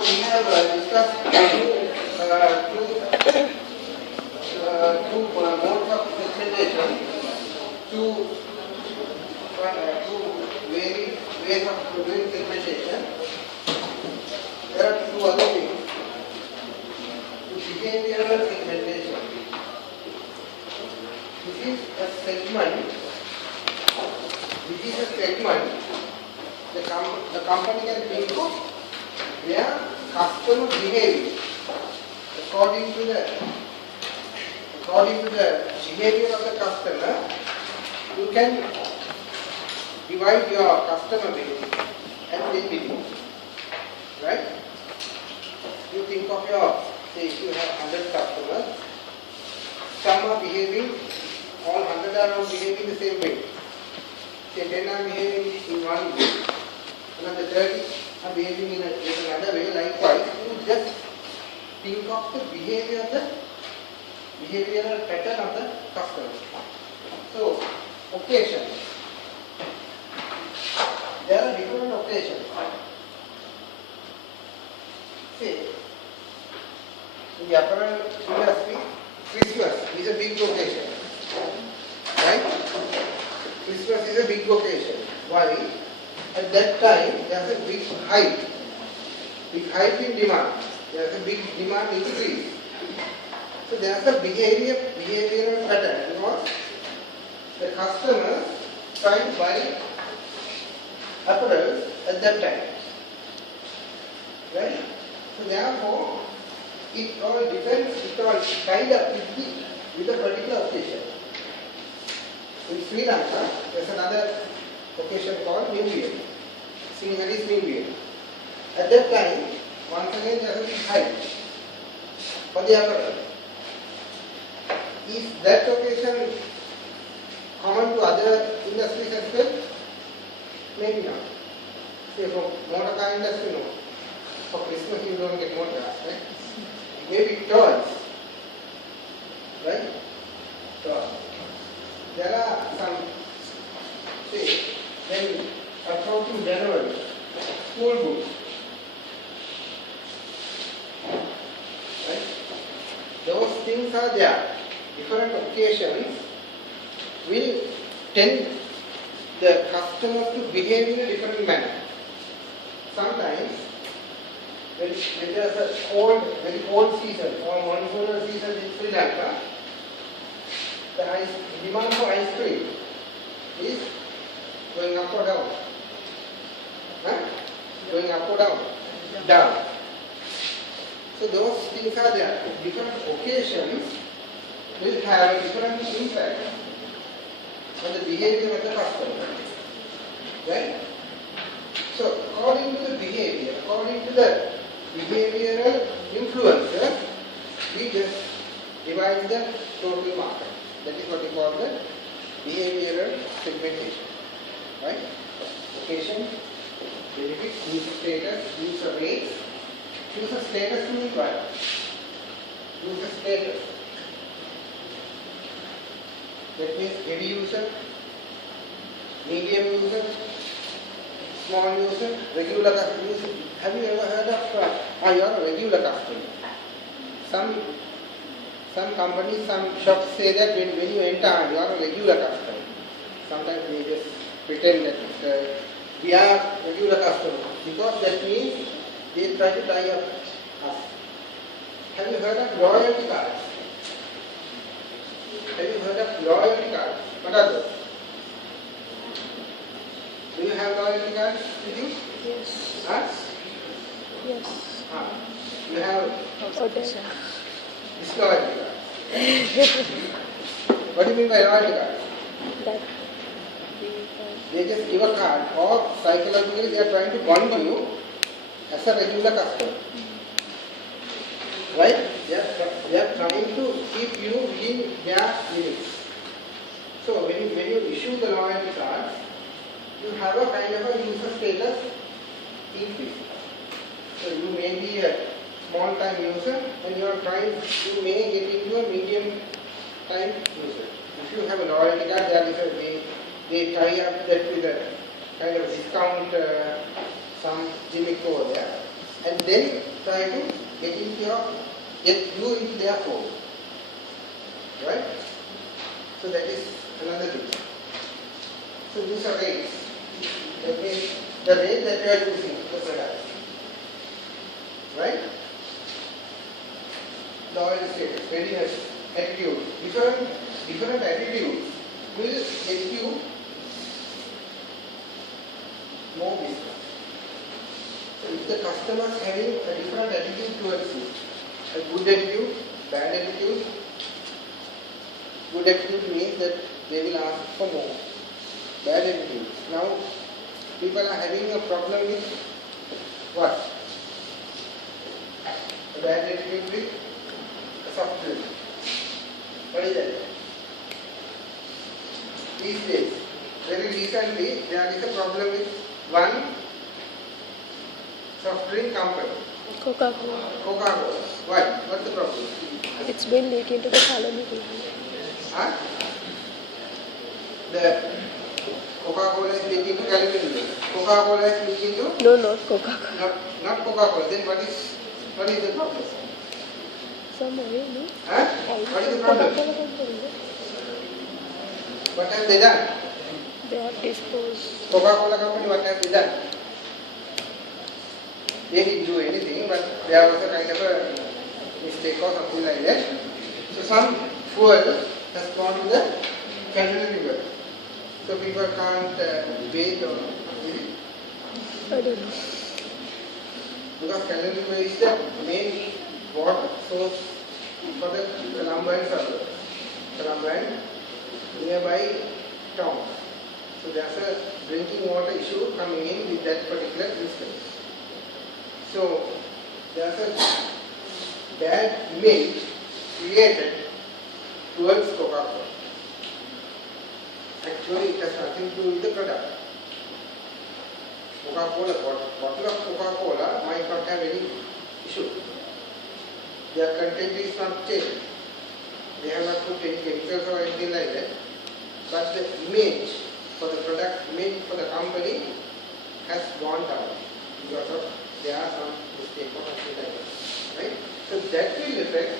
we have discussed two modes of segmentation, two ways of doing segmentation. There are two other things. Behavioral segmentation. This is a segment. The company can think of their customer behavior according to the behavior of the customer. You can divide your customer base and entity, right? You think of your, say if you have 100 customers, some are behaving, all 100 are not behaving the same way. Say 10 are behaving in one way, another 30 are behaving in another way. Likewise, you just think of the behavioral pattern of the customer. So, occasions. There are different occasions. Say, in the apparel industry, Christmas is a big occasion, right? Christmas is a big occasion. Why? At that time, there is a big hike in demand. There is a big demand increase. So there is a behavioral pattern because the customers try to buy apparel at that time, right? So therefore, it all depends. It all tied up with a particular occasion. In Sri Lanka, there is another occasion called New Year. Sinhalese New Year. At that time, once again there is a big hike for the apparel. Is that occasion common to other industries as well? Maybe not. Say for motor car industry, no. For Christmas you don't get motor cars, right? Maybe toys, right? Toys. There are some, say, when approaching January, school books, right? Those things are there. Different occasions will tend the customers to behave in a different manner. Sometimes, when there is a very cold season or monsoonal season in Sri Lanka, the demand for ice cream is going up or down. Going up or down? Down. So those things are there. Different occasions will have a different impact on the behavior of the customer. Right? So according to the behavioral influencer, we just divide the total market. That is what we call the behavioral segmentation. Right? Occasion, benefits, user status, user rates. User status means what? User status. That means heavy user, medium user, small user, regular customer. Have you ever heard of, you are a regular customer? Some companies, some shops say that when you enter, you are a regular customer. Sometimes they just pretend that we are regular customers because that means they try to tie up us. Have you heard of loyalty cards? Have you heard of loyalty cards? What are those? Do you have loyalty cards with you? Yes. Huh? Yes. You have Audition. disloyalty cards. What do you mean by loyalty cards? That They just give a card or psychologically they are trying to bond you as a regular customer. Right? They are trying to keep you within their limits. So when you issue the loyalty card, you have a kind of a user status increase. So you may be a small time user and you may get into a medium time user. If you have a loyalty card, they tie up that with a kind of discount, some gimmick over there. And then try to get you into their fold. Right? So that is another thing. So use a rate. That means the rate that you are using the product. Right? Loyal status, readiness, attitude. Different attitudes will get you more business. So if the customer is having a different attitude towards you, a good attitude, bad attitude, good attitude means that they will ask for more. Bad attitude. Now, people are having a problem with what? A bad attitude with a soft drink. What is that? These days, very recently, there is a problem with one soft drink company. Coca-Cola. Coca-Cola. Why? What's the problem? It's been leaked into the colony. Huh? The Coca-Cola is leaking to California. Coca-Cola is leaking to? No, not Coca-Cola. Not Coca-Cola. Then what is the problem? Some oil, no? Huh? What is the problem? Coca-Cola company. What have they done? They have disposed. Coca-Cola company, what have they done? They didn't do anything, but there was a kind of a mistake or something like that. So some fuel has gone to the Canal River. So people can't bathe or anything. I don't know. Because Canal River is the main water source for the Colombo and suburb. Colombo and nearby towns. So there's a drinking water issue coming in with that particular instance. So there's a bad image created towards Coca-Cola. Actually, it has nothing to do with the product. Coca-Cola, bottle of Coca-Cola might not have any issue. Their content is not changed. They have not put any chemicals or anything like that. But the image for the product, image for the company has gone down because of there are some mistakes or something like that. Right? So that will affect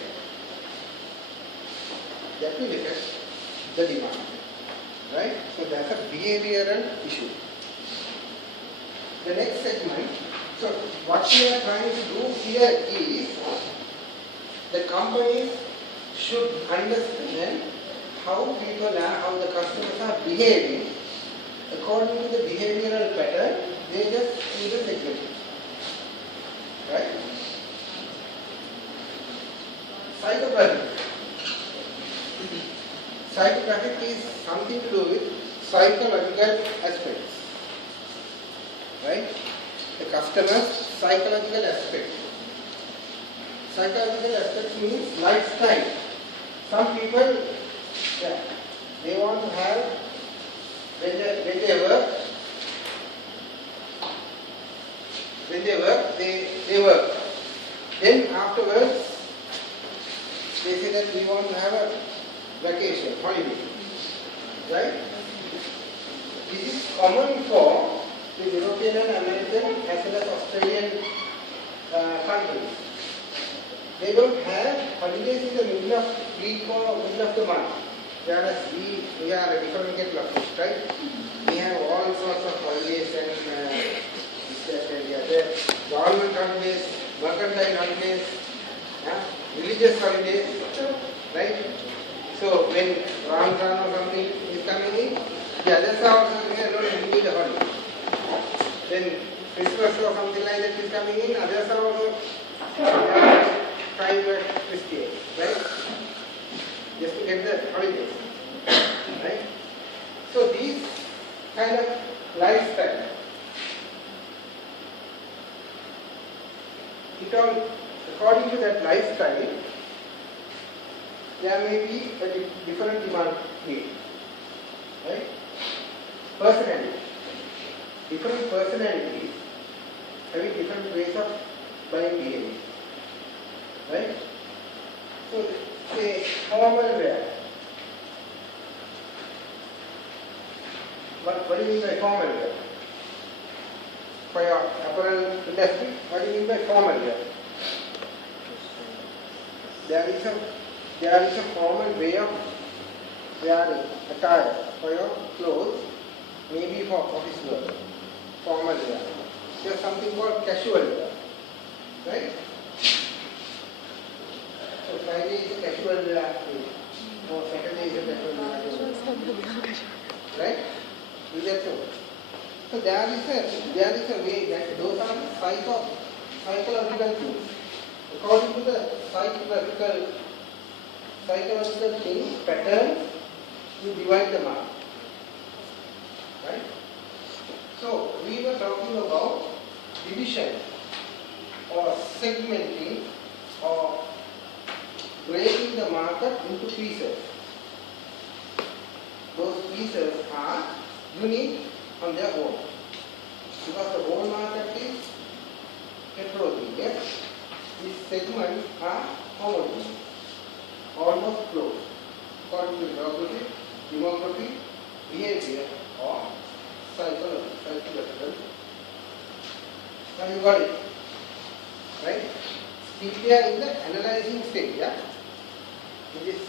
the demand. Right? So that's a behavioral issue. The next segment, so what we are trying to do here is the companies should understand how people are, how the customers are behaving. According to the behavioral pattern, they just do the segmentation. Right? Psychographic. Psychographic is something to do with psychological aspects. Right? The customer's psychological aspect. Psychological aspects means lifestyle. Some people, they want to have, when they work, they work. Then afterwards, they say that we want to have a vacation, holiday. Right? This is common for the European and American as well as Australian countries. They don't have holidays in the middle of the week or middle of the month. Whereas we are a different kettle of fish, right? We have all sorts of holidays and the government holidays, mercantile holidays, religious holidays, right? So when Ramadan or something is coming in, the others are also saying, no, we need a holiday. Then Christmas or something like that is coming in, others are also trying to Christian, right? Just to get the holidays, right? So these kind of lifestyle, according to that lifestyle, there may be a different demand here, right? Personality. Different personalities having different ways of buying behavior, right? So, say formal wear. What do you mean by formal wear? For your apparel industry, what do you mean by formal wear? there is a formal way of wearing attire for your clothes, maybe for office work, formal wear. There is something called casual wear, right? So Friday is a casual wear day, or Saturday is a casual wear day, right? Is that so? So there is a way that those are psychological things. According to the psychological thing, pattern, you divide them up. Right? So we were talking about division or segmenting or breaking the market into pieces. Those pieces are unique on their own. Because the whole market is heterogeneous, these segments are homogeneous, almost closed, according to geography, demography, behavior, or psychological. Now you got it, right? Still we are in the analyzing stage, yeah? In this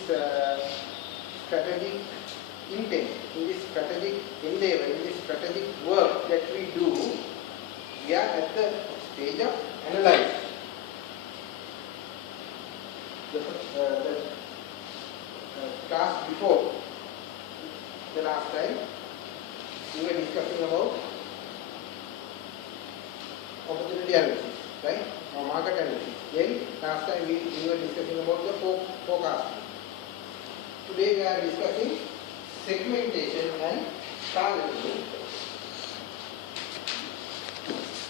strategic intent, in this strategic endeavor, in this strategic work that we do, we are at the stage of analyzing. The class before, the last time, we were discussing about opportunity analysis, right? Or market analysis. Then last time we were discussing about the forecasting. Today we are discussing segmentation and targeting.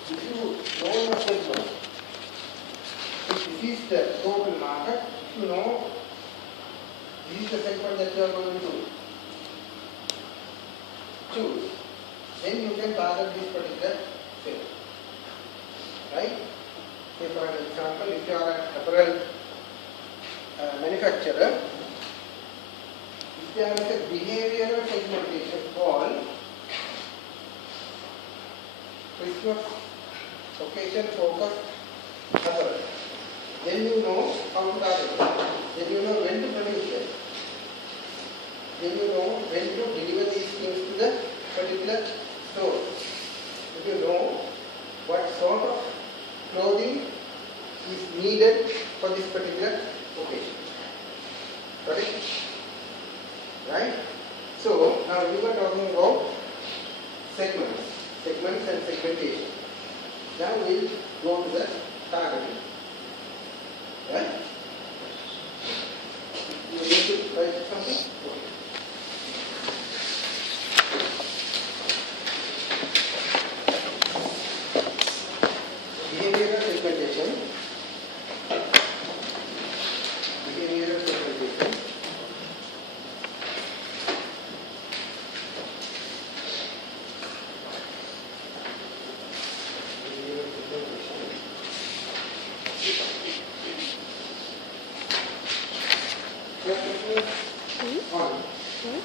If you know your segment, if this is the total market, if you know this is the segment that you are going to choose, then you can target this particular segment. Right? Say for an example, if you are an apparel manufacturer, if there is a behavioral segmentation called Christmas occasion focused apparel, then you know how to target it. Then you know when to produce it. Then you know when to deliver these things to the particular store. If you know what sort of clothing is needed for this particular occasion. Correct? Right? So, now we were talking about segments and segmentation. Now we'll go to the targeting. Right? You need to write something? Okay. Behavioral segmentation.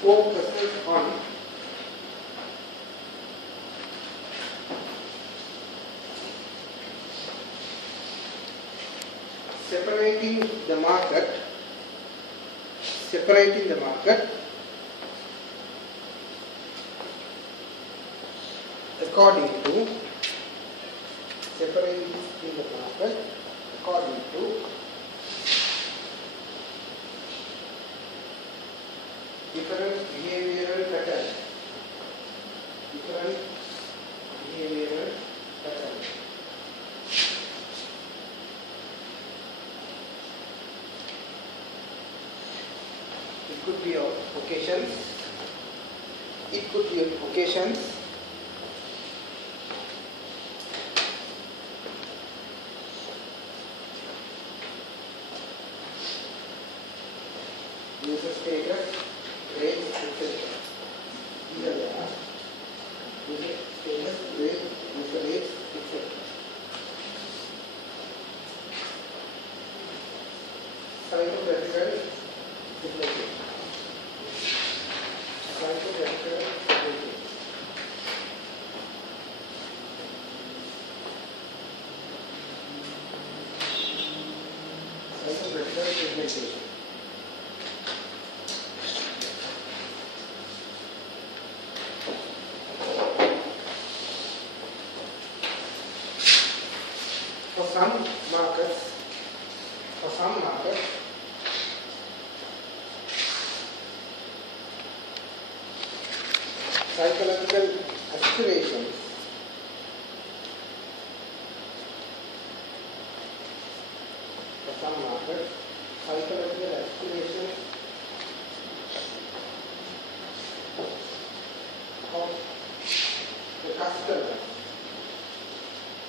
Focuses on separating the market according to different behavioral patterns. It could be occasions. User status, rates, etc. These are the user status, rate, user rates, etc. Psychographical segmentation. Psychographical the segmentation. For some markers, psychological aspirations of the customer,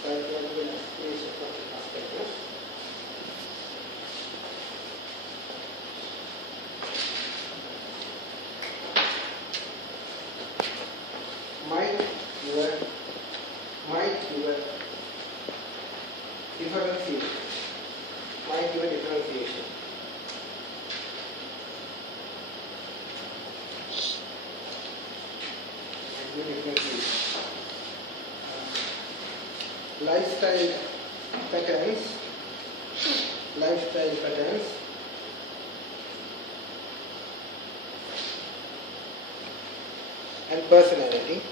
psychological aspirations of the customer might give a differentiation. Lifestyle patterns and personality.